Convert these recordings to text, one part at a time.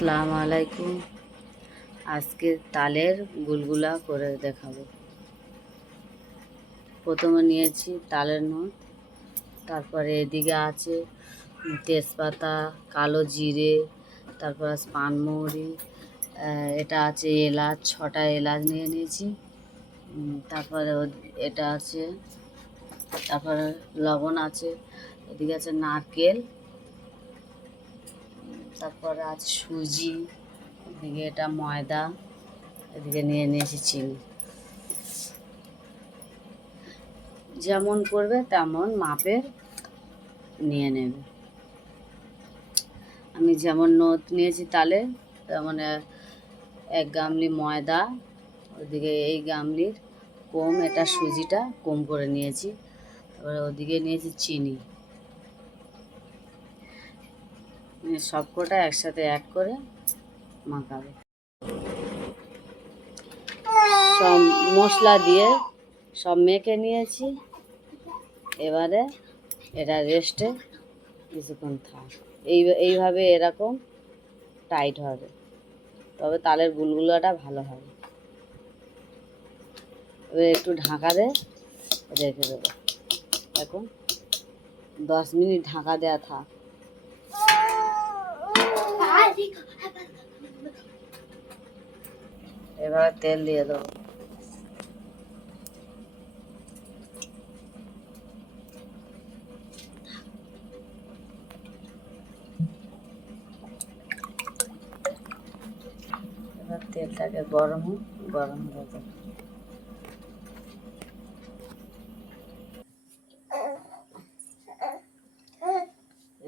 আসসালামু আলাইকুম। আজকে তালের গুলগুলা করে দেখাবো। প্রথমে নিয়েছি তালের নট, তারপরে এদিকে আছে তেজপাতা, কালো জিরে, তারপর আছে পানমৌরি, এটা আছে এলাচ, 6টা এলাচ নিয়ে নিয়েছি। তারপরে এটা আছে, তারপরে লবণ আছে, এদিকে আছে নারকেল, তারপরে আছে সুজি, এদিকে এটা ময়দা, এদিকে নিয়ে নিয়েছি চিনি। যেমন করবে তেমন মাপের নিয়ে নেবে। আমি যেমন নোট নিয়েছি তালে তেমন 1 গামলি ময়দা, ওদিকে এই গামলির কম, এটা সুজিটা কম করে নিয়েছি। তারপরে ওদিকে নিয়েছি চিনি। সব কটা একসাথে অ্যাড করে মাখাবে। সব মশলা দিয়ে সব মেখে নিয়েছি। এবারে এটা রেস্টে কিছুক্ষণ থাক। এইভাবে এরকম টাইট হবে, তবে তালের গুলগুলাটা ভালো হবে। এবার একটু ঢাকা দিয়ে রেখে দেবো। এখন 10 মিনিট ঢাকা দেওয়া থাক। এবার তেল দিয়ে দেবো। এবার তেলটাকে গরম হয়ে যাবে।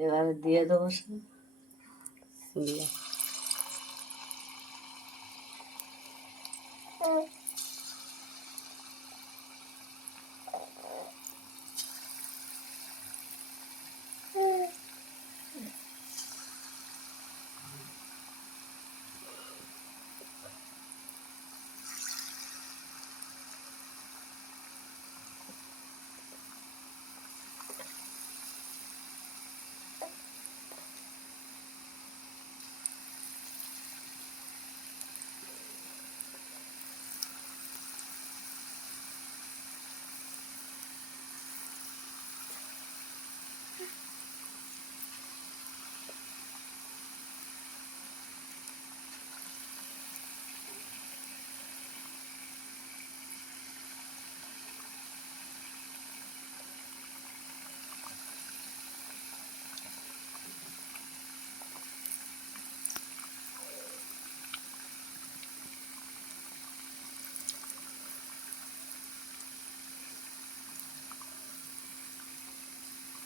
এবারে দিয়ে দেবো সব।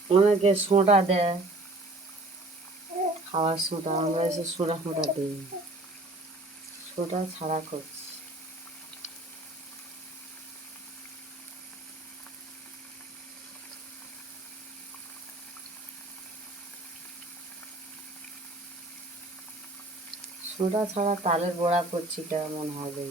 অনেকে সোঁটা দেয়, খাওয়ার সোঁটা। আমরা এসে সোঁটা দিই, সোঁটা ছাড়া করছি। সোঁটা ছাড়া তালের বড়া করছি, কেমন হবে?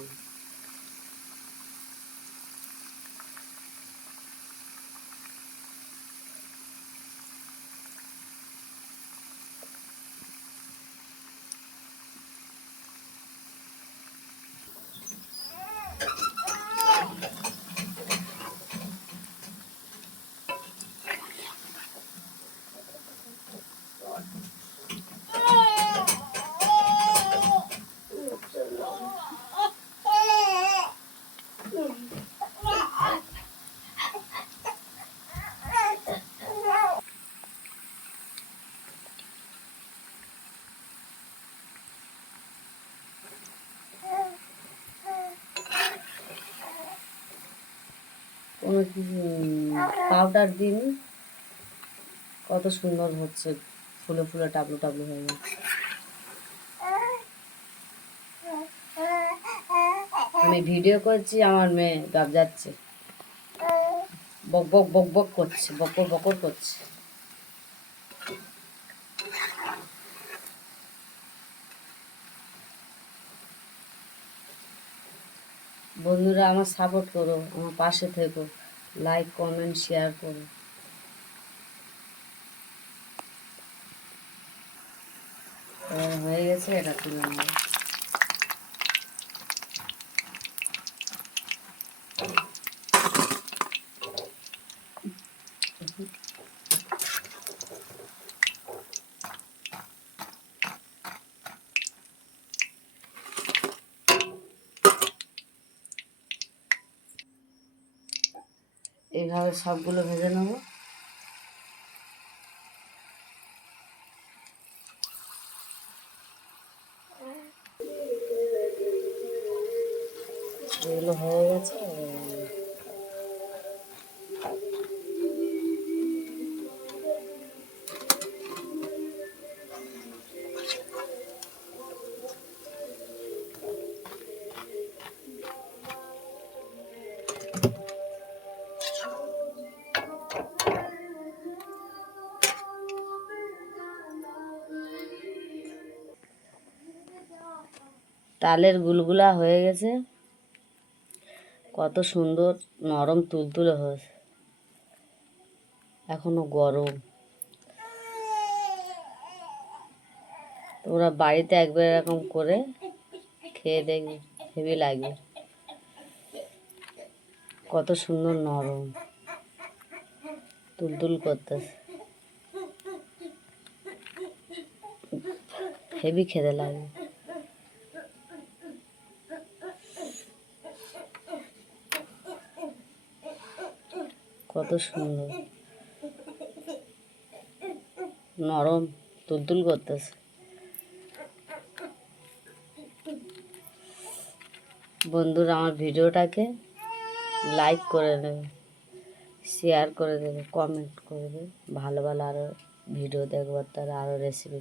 কোনো কিছু পাউডার দিন, কত সুন্দর হচ্ছে, ফুলে ফুলে টাবলু টাবলু হয়ে যাচ্ছে। আমি ভিডিও করছি, আমার মেয়ে গাব যাচ্ছে, বক বক বক বক করছে, বকর বকর করছে। বন্ধুরা, আমার সাপোর্ট করো, আমার পাশে থেকো, লাইক কমেন্ট শেয়ার করো। হয়ে গেছে, এটা তুলে নেব। এইভাবে সবগুলো ভেজে নেব। এগুলো হয়ে গেছে। তালের গুলগুলা হয়ে গেছে, কত সুন্দর নরম তুলতুলে হয়েছে, এখনো গরম। তোমরা বাড়িতে একবার এরকম করে খেয়ে দেখবে, হেভি লাগবে। কত সুন্দর নরম তুলতুল করতেছে, হেভি খেতে লাগে। কত সুন্দর নরম তুলতুল করতেছে। বন্ধুরা আমার ভিডিওটাকে লাইক করে দেবে, শেয়ার করে দেবে, কমেন্ট করবে। ভালো ভালো আরও ভিডিও দেখবার, তারা আরও রেসিপি